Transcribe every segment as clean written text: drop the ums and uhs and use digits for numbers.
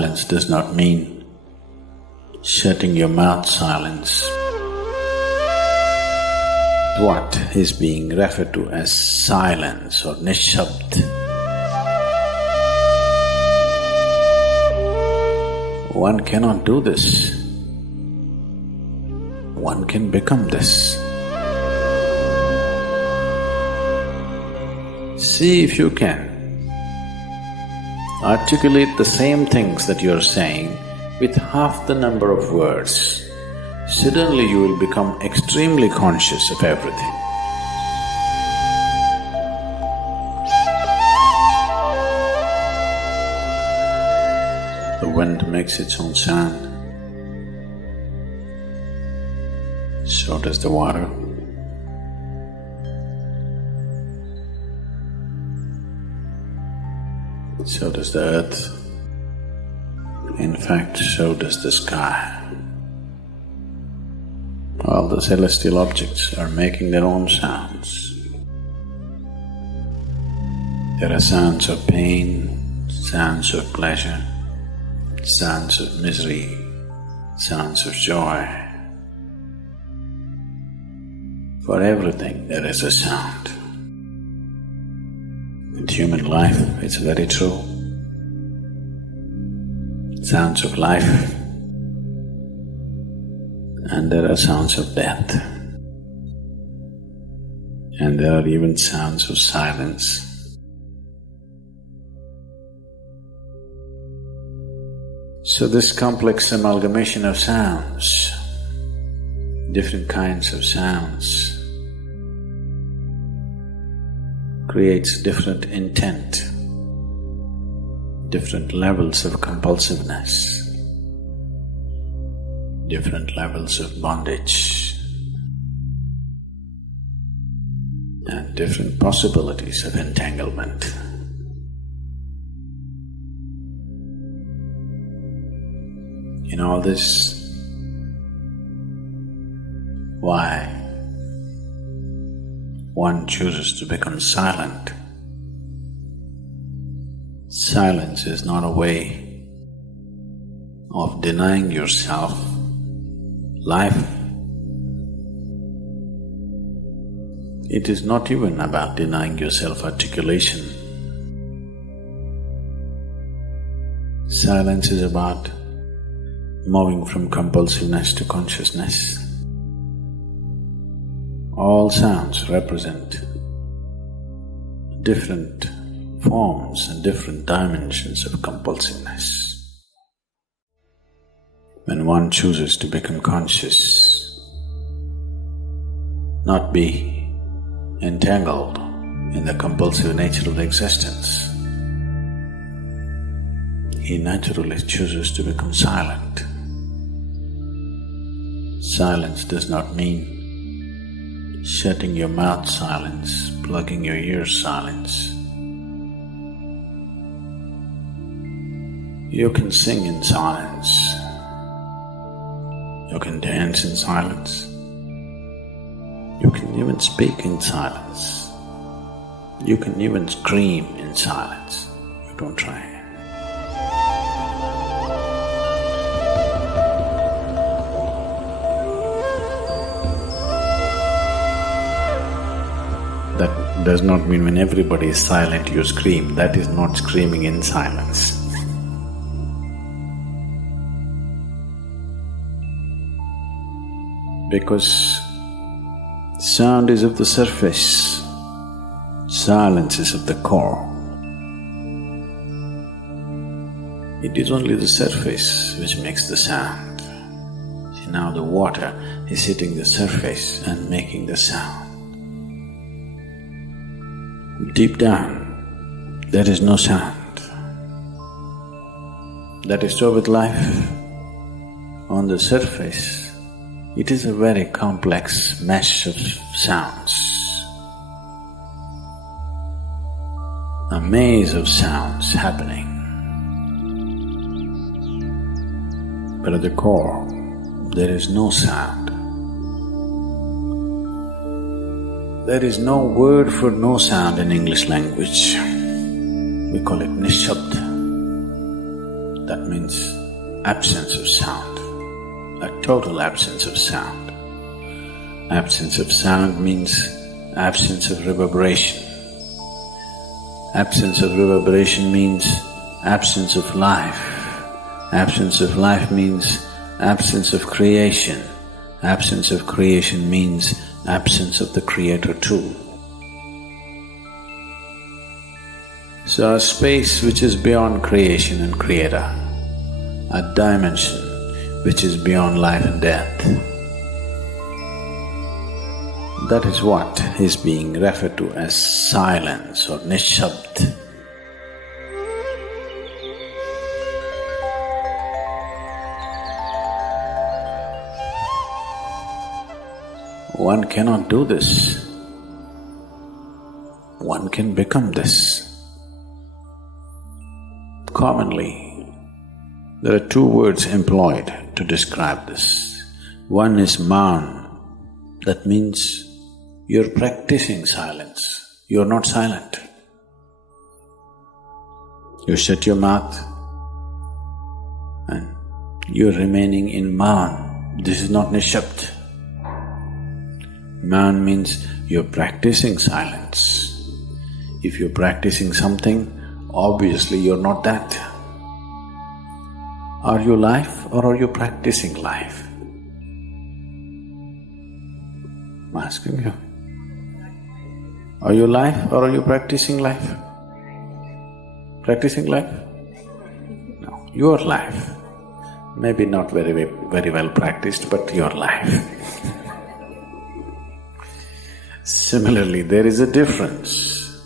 Silence does not mean shutting your mouth silence. What is being referred to as silence or nishabd? One cannot do this. One can become this. See if you can articulate the same things that you're saying with half the number of words. Suddenly you will become extremely conscious of everything. The wind makes its own sound. So does the water. So does the earth. In fact, so does the sky. All the celestial objects are making their own sounds. There are sounds of pain, sounds of pleasure, sounds of misery, sounds of joy. For everything there is a sound. In human life, it's very true. Sounds of life, and there are sounds of death, and there are even sounds of silence. So this complex amalgamation of sounds, different kinds of sounds, creates different intent, different levels of compulsiveness, different levels of bondage, and different possibilities of entanglement. In all this, why one chooses to become silent? Silence is not a way of denying yourself life. It is not even about denying yourself articulation. Silence is about moving from compulsiveness to consciousness. All sounds represent different forms and different dimensions of compulsiveness. When one chooses to become conscious, not be entangled in the compulsive nature of existence, he naturally chooses to become silent. Silence does not mean shutting your mouth silence, plugging your ears silence. You can sing in silence. You can dance in silence. You can even speak in silence. You can even scream in silence. You don't try. That does not mean when everybody is silent you scream. That is not screaming in silence. Because sound is of the surface, silence is of the core. It is only the surface which makes the sound. See, now the water is hitting the surface and making the sound. Deep down, there is no sound. That is so with life. On the surface, it is a very complex mesh of sounds, a maze of sounds happening. But at the core, there is no sound. There is no word for no sound in English language. We call it nishabd. that means absence of sound, a total absence of sound. Absence of sound means absence of reverberation. Absence of reverberation means absence of life. Absence of life means absence of creation. Absence of creation means absence of the Creator too. So a space which is beyond creation and Creator, a dimension which is beyond life and death, that is what is being referred to as silence or nishabd. One cannot do this. One can become this. Commonly, there are two words employed to describe this. One is maun, that means you're practicing silence, you're not silent. You shut your mouth and you're remaining in maun. This is not nishabd. Maun means you're practicing silence. If you're practicing something, obviously you're not that. Are you life or are you practicing life? I'm asking you. Are you life or are you practicing life? Practicing life? No, you are life. Maybe not very well practiced, but you are life. Similarly, there is a difference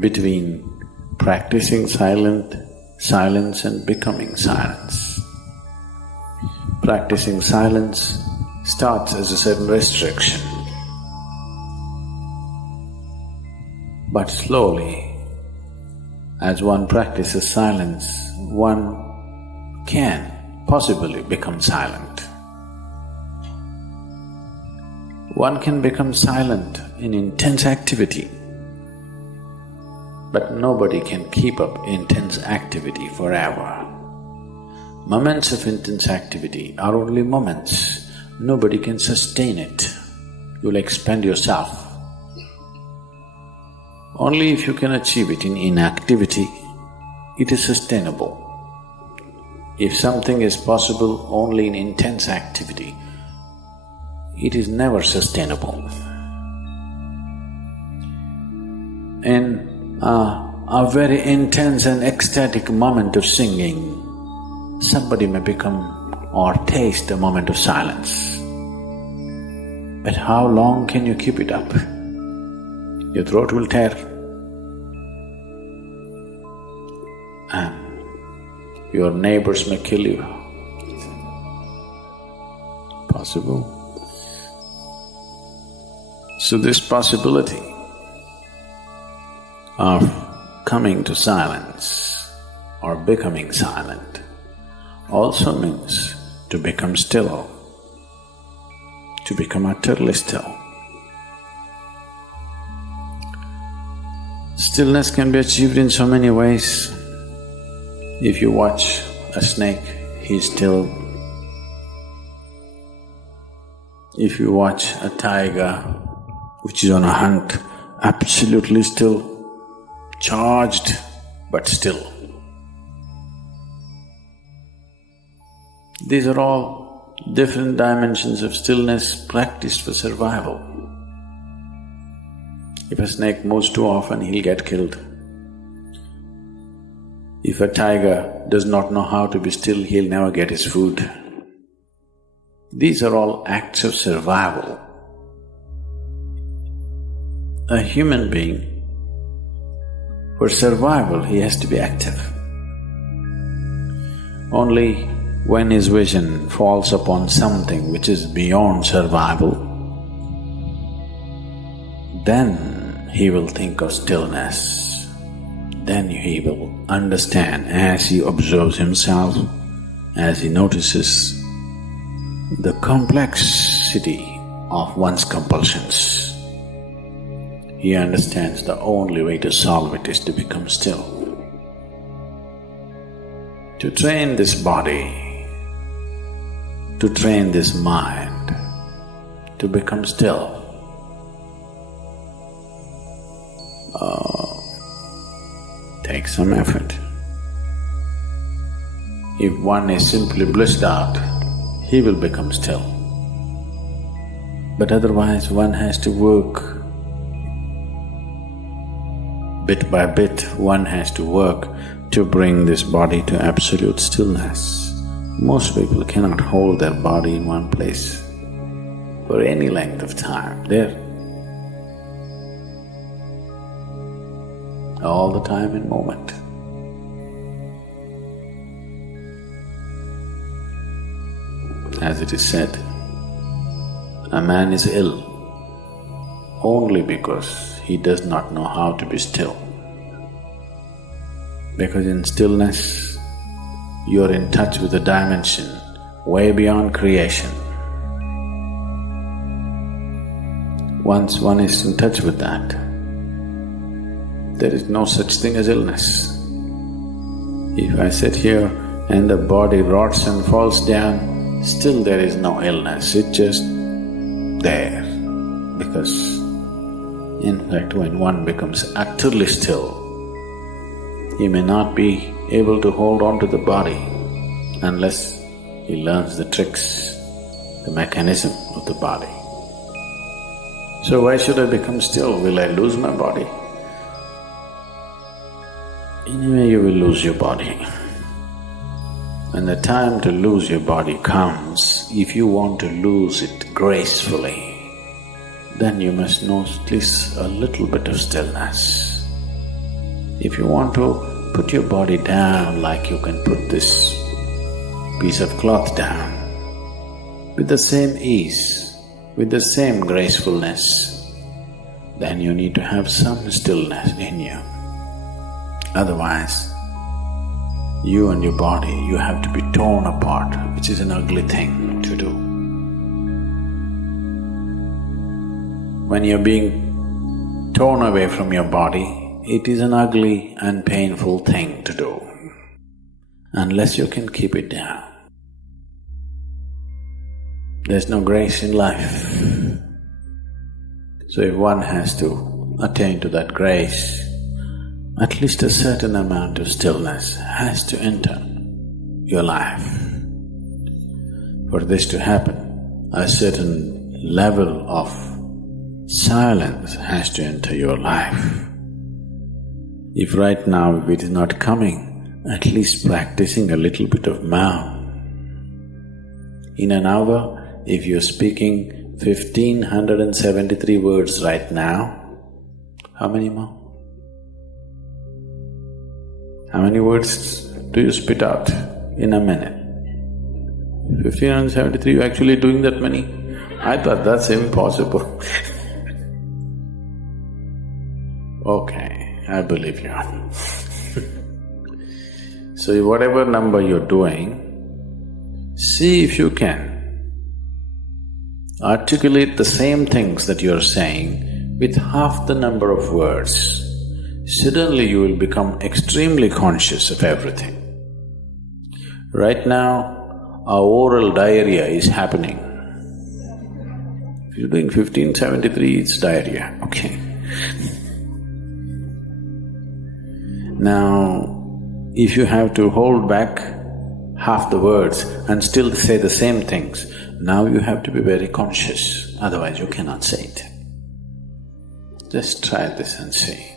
between practicing silence and becoming silence. Practicing silence starts as a certain restriction, but slowly, as one practices silence, one can possibly become silent. One can become silent in intense activity, but nobody can keep up intense activity forever. Moments of intense activity are only moments, nobody can sustain it. You'll expend yourself. Only if you can achieve it in inactivity, it is sustainable. If something is possible only in intense activity, it is never sustainable. In a very intense and ecstatic moment of singing, somebody may become or taste a moment of silence. But how long can you keep it up? Your throat will tear and your neighbors may kill you. Possible. So this possibility of coming to silence or becoming silent also means to become still, to become utterly still. Stillness can be achieved in so many ways. If you watch a snake, he's still. If you watch a tiger which is on a hunt, absolutely still, charged but still. These are all different dimensions of stillness practiced for survival. If a snake moves too often, he'll get killed. If a tiger does not know how to be still, he'll never get his food. These are all acts of survival. A human being, for survival, he has to be active. Only when his vision falls upon something which is beyond survival, then he will think of stillness. Then he will understand as he observes himself, as he notices the complexity of one's compulsions. He understands the only way to solve it is to become still. to train this body, to train this mind, to become still. Take some effort. If one is simply blissed out, he will become still. But otherwise one has to work. Bit by bit, one has to work to bring this body to absolute stillness. Most people cannot hold their body in one place for any length of time. They're all the time in moment. As it is said, a man is ill only because he does not know how to be still. Because in stillness, you're in touch with a dimension way beyond creation. Once one is in touch with that, there is no such thing as illness. If I sit here and the body rots and falls down, still there is no illness, it's just there. Because in fact, when one becomes utterly still, he may not be able to hold on to the body unless he learns the tricks, the mechanism of the body. So why should I become still? Will I lose my body? Anyway, you will lose your body. When the time to lose your body comes, if you want to lose it gracefully, then you must know at least a little bit of stillness. If you want to put your body down like you can put this piece of cloth down, with the same ease, with the same gracefulness, then you need to have some stillness in you. Otherwise, you and your body, you have to be torn apart, which is an ugly thing to do. When you're being torn away from your body, it is an ugly and painful thing to do, unless you can keep it down. There's no grace in life. So if one has to attain to that grace, at least a certain amount of stillness has to enter your life. For this to happen, a certain level of silence has to enter your life. If right now it is not coming, at least practicing a little bit of mouth. In an hour, if you're speaking 1573 words right now, how many more? How many words do you spit out in a minute? 1573, you're actually doing that many? I thought that's impossible. Okay, I believe you. So whatever number you're doing, see if you can articulate the same things that you're saying with half the number of words. Suddenly you will become extremely conscious of everything. Right now, our oral diarrhea is happening. If you're doing 1573, it's diarrhea, okay. Now, if you have to hold back half the words and still say the same things, now you have to be very conscious, otherwise you cannot say it. Just try this and see.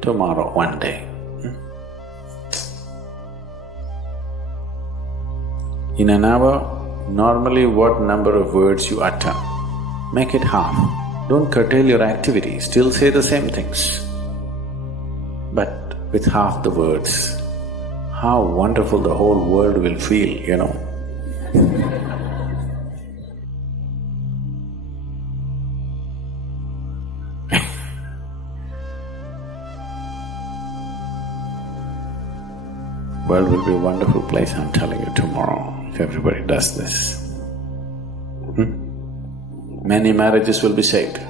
Tomorrow, one day. In an hour, normally what number of words you utter, make it half. Don't curtail your activity, still say the same things. But with half the words, how wonderful the whole world will feel, you know. World will be a wonderful place, I'm telling you, tomorrow, if everybody does this. Many marriages will be saved.